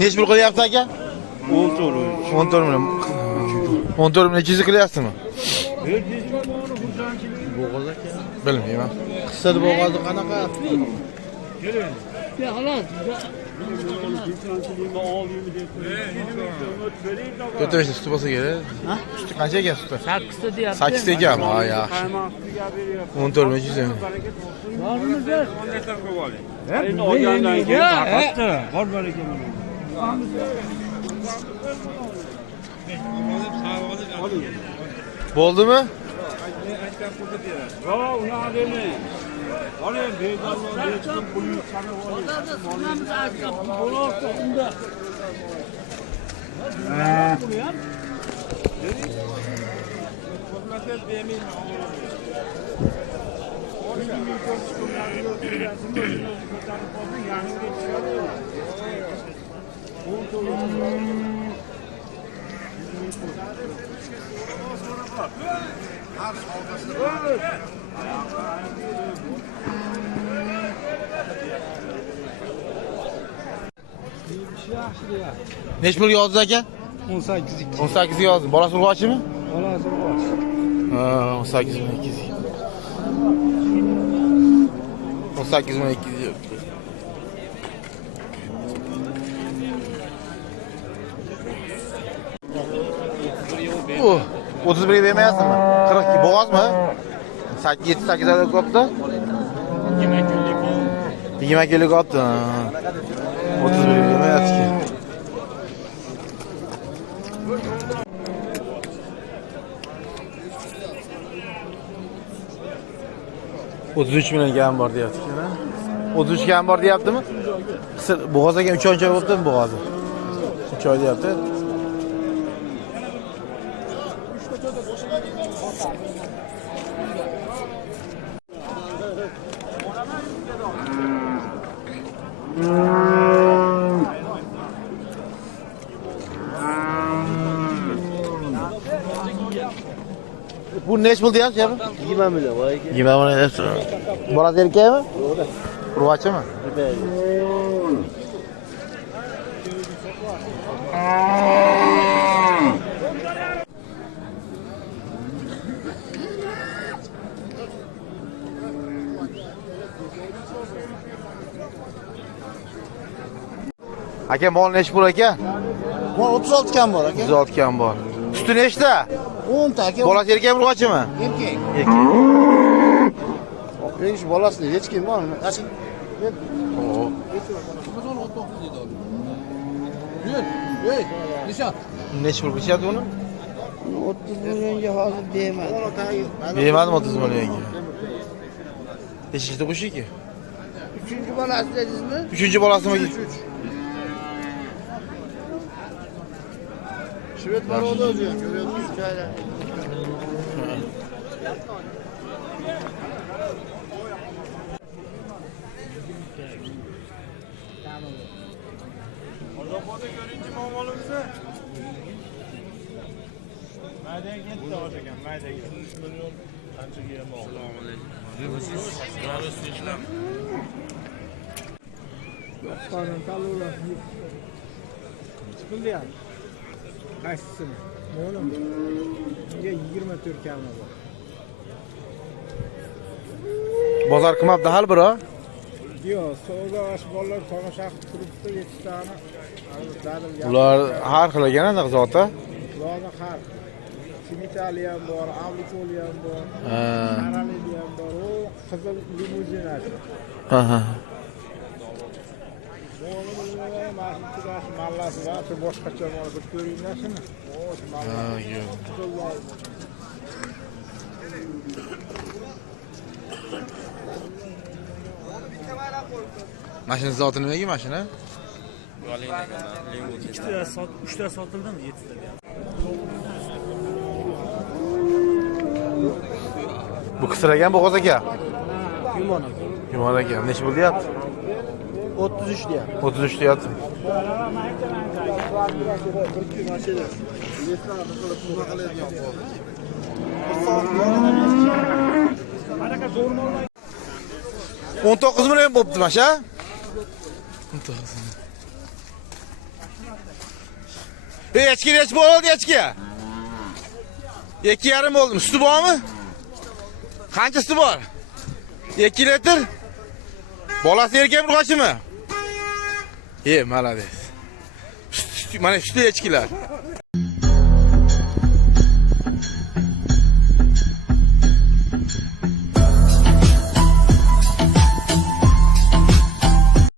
Neç pul qilyapti aka? 14. 14 million. 14 million 200 qilyapsizmi? Bo'g'oz aka. Bilmayman. Qisadi bo'g'ozi qanaqa? Ya xolos. To'rtta beshta suti bo'lsa kerak. Ha? Suti qancha ekan suti? 8 ta deyapti. 8 ta ekan. Ha, yaxshi. 14 million 200 ekan. Bormi biz? Endi olgandan keyin faqatda bor baraka mana. Bo'ldimi? Yo, unaqa demang. Qani bezallo hechkim pulni sanab olyapti. Nech pul yozdi aka? 18 18 yozdi. Bolasi urg'ochimi? Bolasi bor. Ha, 18 million 200. 18 million 200. Oh, 31 bermayapsizmi? 42 bo'g'ozmi? 7-8 oylik kopdi. 20 kunlik kopdi. 31 bermayapti. 33 million kam bor deyapti. 33 kam bor deyaptimi? Bo'g'oz ekan 3 oycha bo'libdi bo'g'ozi. 3 oy deyapti. Bu nech pul deyapsiz, ya? 20 million voy aka. 20 million deyapsiz. Bolasi erkakmi? Urg'ochimi? Aka, mol nech pul aka? Bor 36 kam bor aka. 36 kam bor. Suti nechta? 10 ta aka. Bolasi erkakmi, urg'ochimi? Erkak. Erkak. Eng shu bolasini hech kim bormi? Qachon? Oo. Ey, nishon. Nech pul qilishyapti buni? 30 millionga hozir deyman. Bermadim 30 millionga. Nechta qo'shiki? 3-chi bolasi dedingizmi? 3-chi bolasimi? Shved baroda o'zi, ko'ryapsiz joyda. Ozoqo'da ko'rinchi mamolimizni. Maydaga ketdi o'shagan, maydaga. 3 million qanchaga ham oldi? Assalomu alaykum. Qonun taluvlar. Chiqildi ham. Qaysisini? Mo'lim. Bunga 24 kami bor. Bozor qilmabdi hal biro. Yo'q, savdo ash bolalar tomosha qilib turibdi 7 tani. Ular har xil ekan zotda. Ularni har. Simitali ham bor, Avlikoli ham bor. Ha. Qaralidi ham bor. O qizil limuzin ashi. Ha ha. Mallasi bor, shu boshqacha bor, bir ko'ringlar shuni. O, Ha, yo'q. Mashina zoti nimaga mashina? Uchta sotildimi? 7 ta. Bu qisiragan bo'g'oz aka. Yumon aka. Yumon aka. Nech pul deyapti? 33 deyapti. 33 deyapti. $19 million bo'pti masha. Echki nech bo'ldi echki? 2,5 bo'ldi. Suti bormi? Qancha suti bor? 2 litr. Bolasi erkakmi, qochimi? Malades. Mana shu echkilar.